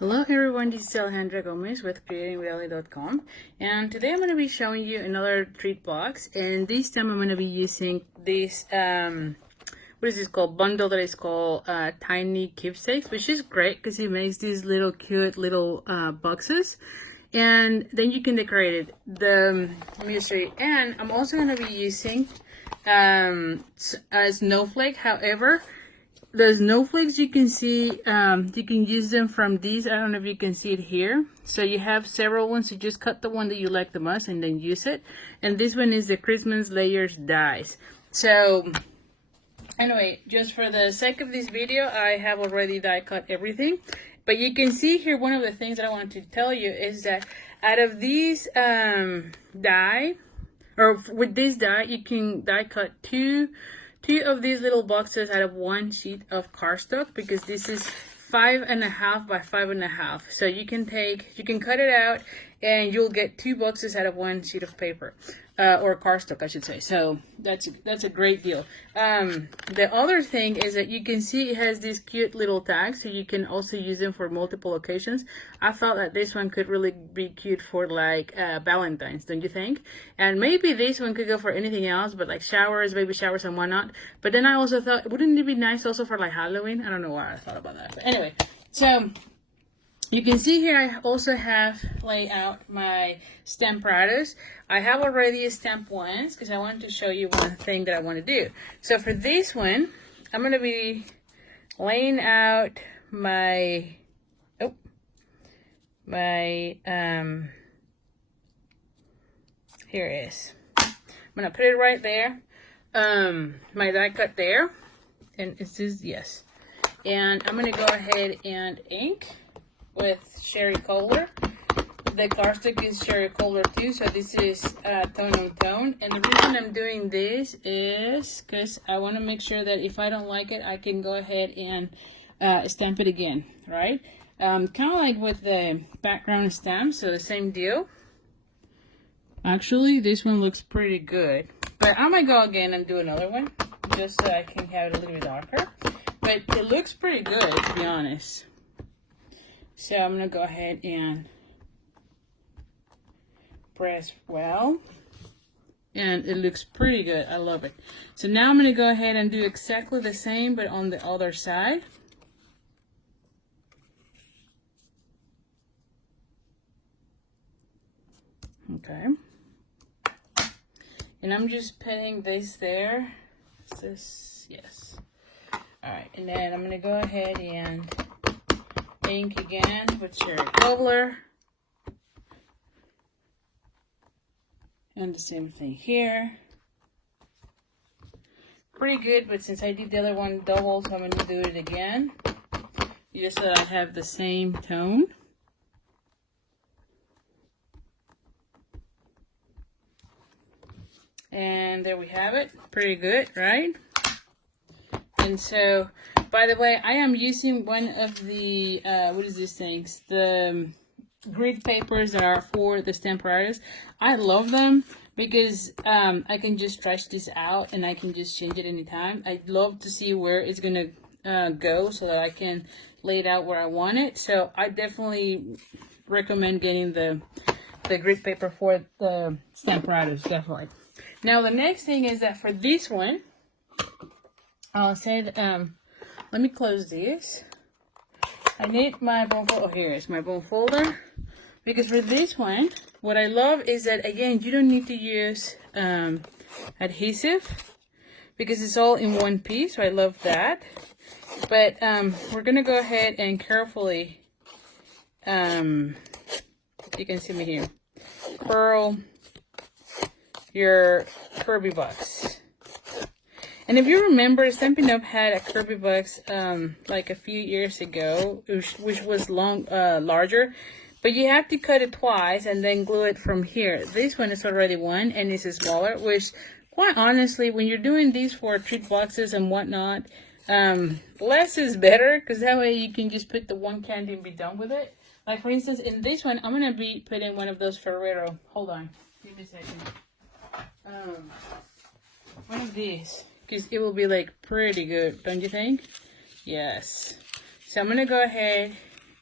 Hello everyone, this is Alejandra with creatingreality.com, and today I'm going to be showing you another treat box, and this time I'm going to be using this what is this called, bundle that is called Tiny Keepsakes, which is great because it makes these little cute little boxes, and then you can decorate it. Let me just show you. And I'm also going to be using a snowflake. However, the snowflakes you can see, you can use them from these. I don't know if you can see it here. So you have several ones. You just cut the one that you like the most and then use it. And this one is the Christmas layers dies. So anyway, just for the sake of this video, I have already die cut everything. But you can see here, one of the things that I want to tell you is that out of these die, or with this die, you can die cut two of these little boxes out of one sheet of cardstock, because this is 5.5 by 5.5. So you can cut it out and you'll get 2 boxes out of one sheet of paper, or cardstock, I should say. So that's a great deal. The other thing is that you can see it has these cute little tags, so you can also use them for multiple occasions. I thought that this one could really be cute for like Valentine's, don't you think? And maybe this one could go for anything else, but like showers, baby showers and whatnot. But then I also thought, wouldn't it be nice also for like Halloween? I don't know why I thought about that. But anyway, so you can see here I also have laid out my stamparatus. I have already stamped ones because I wanted to show you one thing that I want to do. So for this one, I'm going to be laying out my, here it is. I'm going to put it right there. My die cut there. And it says yes. And I'm going to go ahead and ink with Sherry Color. The cardstock is Sherry Color too, so this is tone on tone. And the reason I'm doing this is because I want to make sure that if I don't like it, I can go ahead and stamp it again, right? Kind of like with the background stamp, so the same deal. Actually, this one looks pretty good, but I might go again and do another one just so I can have it a little bit darker. But it looks pretty good, to be honest. So I'm going to go ahead and press well. And it looks pretty good. I love it. So now I'm going to go ahead and do exactly the same, but on the other side. Okay. And I'm just putting this there. Is this? Yes. Alright. And then I'm going to go ahead and ink again with Sherry Color. And the same thing here. Pretty good, but since I did the other one double, so I'm going to do it again. Just so I have the same tone. And there we have it. Pretty good, right? And so, by the way, I am using one of the, what is these things? The grid papers that are for the stamparatus. I love them because I can just stretch this out and I can just change it anytime. I love to see where it's going to go so that I can lay it out where I want it. So I definitely recommend getting the grid paper for the stamparatus, definitely. Now, the next thing is that for this one, I'll say that, let me close this. I need my bone folder. Oh, here is my bone folder. Because for this one, what I love is that, again, you don't need to use adhesive because it's all in one piece. So I love that. But we're going to go ahead and carefully, you can see me here, curl your Kirby box. And if you remember, Stampin' Up! Had a Kirby box like a few years ago, which was larger, but you have to cut it twice and then glue it from here. This one is already one and it's smaller, which quite honestly, when you're doing these for treat boxes and whatnot, less is better, because that way you can just put the one candy and be done with it. Like for instance, in this one, I'm going to be putting one of those Ferrero. Hold on, give me a second. One of these. Because it will be like pretty good, don't you think? Yes. So I'm going to go ahead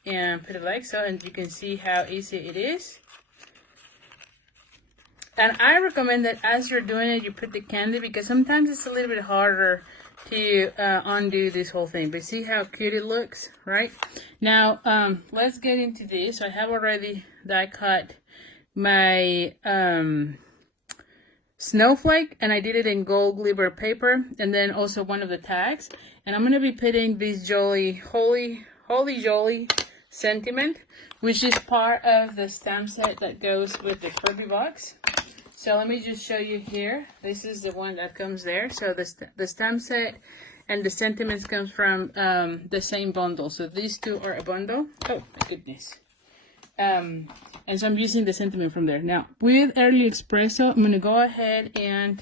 and put it like so, and you can see how easy it is. And I recommend that as you're doing it, you put the candy, because sometimes it's a little bit harder to undo this whole thing. But see how cute it looks, right? Now, let's get into this. I have already die cut my snowflake, and I did it in gold glitter paper, and then also one of the tags. And I'm going to be putting this Holy Jolly sentiment, which is part of the stamp set that goes with the Kirby box. So let me just show you here. This is the one that comes there. So the stamp set and the sentiments comes from the same bundle. So these two are a bundle. Oh my goodness. And so I'm using the sentiment from there. Now with Early Espresso, I'm going to go ahead and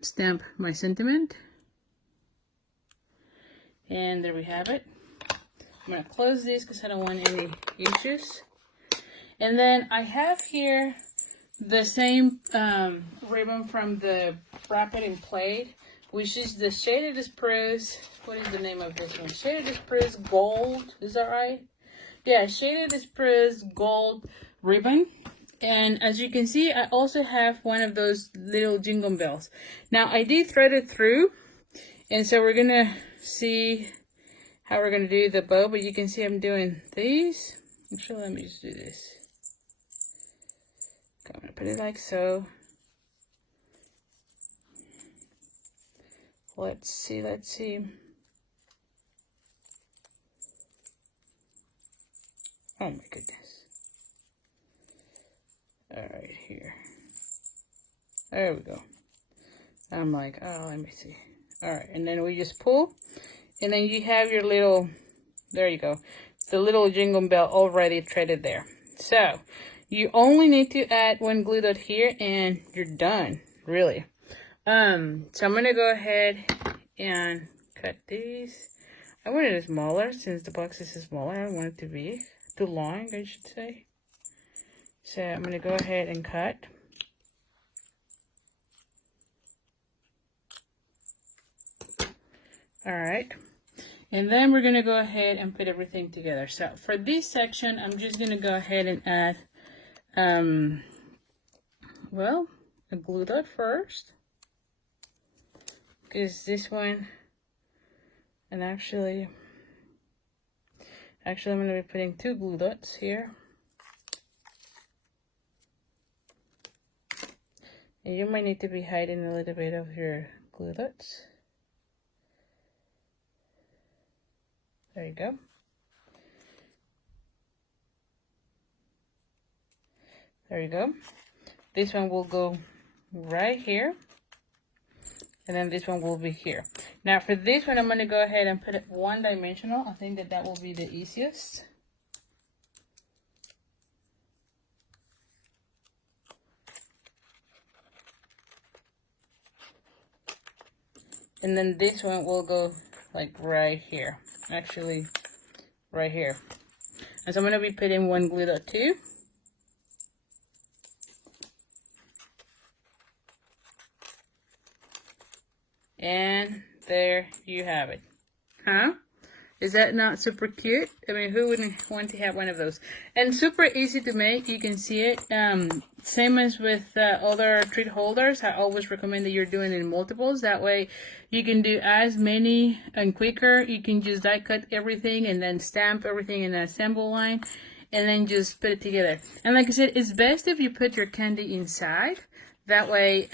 stamp my sentiment. And there we have it. I'm going to close this because I don't want any issues. And then I have here the same ribbon from the Wrap It in Plate, which is the Shaded Spruce. What is the name of this one? Shaded Spruce Gold. Is that right? Yeah, Shaded Spruce Gold ribbon. And as you can see, I also have one of those little jingle bells. Now, I did thread it through. And so we're going to see how we're going to do the bow. But you can see I'm doing these. Actually, let me just do this. I'm going to put it like so. Let's see. Oh my goodness. Alright, here. There we go. I'm like, oh, let me see. Alright, and then we just pull. And then you have your little, there you go. The little jingle bell already threaded there. So, you only need to add one glue dot here and you're done, really. So I'm going to go ahead and cut these. I want it smaller since the box is smaller. I don't want it to be too long, I should say. So I'm going to go ahead and cut. Alright. And then we're going to go ahead and put everything together. So for this section, I'm just going to go ahead and add well, a glue dot first, because this one, and actually I'm going to be putting 2 glue dots here, and you might need to be hiding a little bit of your glue dots. There you go. There you go. This one will go right here. And then this one will be here. Now for this one, I'm going to go ahead and put it one dimensional. I think that will be the easiest. And then this one will go like right here. Actually, right here. And so I'm going to be putting one glue dot too. And there you have it. Huh? Is that not super cute? I mean, who wouldn't want to have one of those? And super easy to make. You can see it. Same as with other treat holders. I always recommend that you're doing it in multiples. That way you can do as many and quicker. You can just die cut everything and then stamp everything in an assemble line. And then just put it together. And like I said, it's best if you put your candy inside. That way,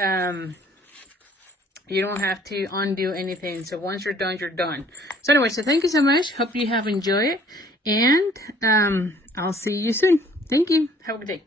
you don't have to undo anything. So once you're done, you're done. So anyway, so thank you so much. Hope you have enjoyed it. And I'll see you soon. Thank you. Have a good day.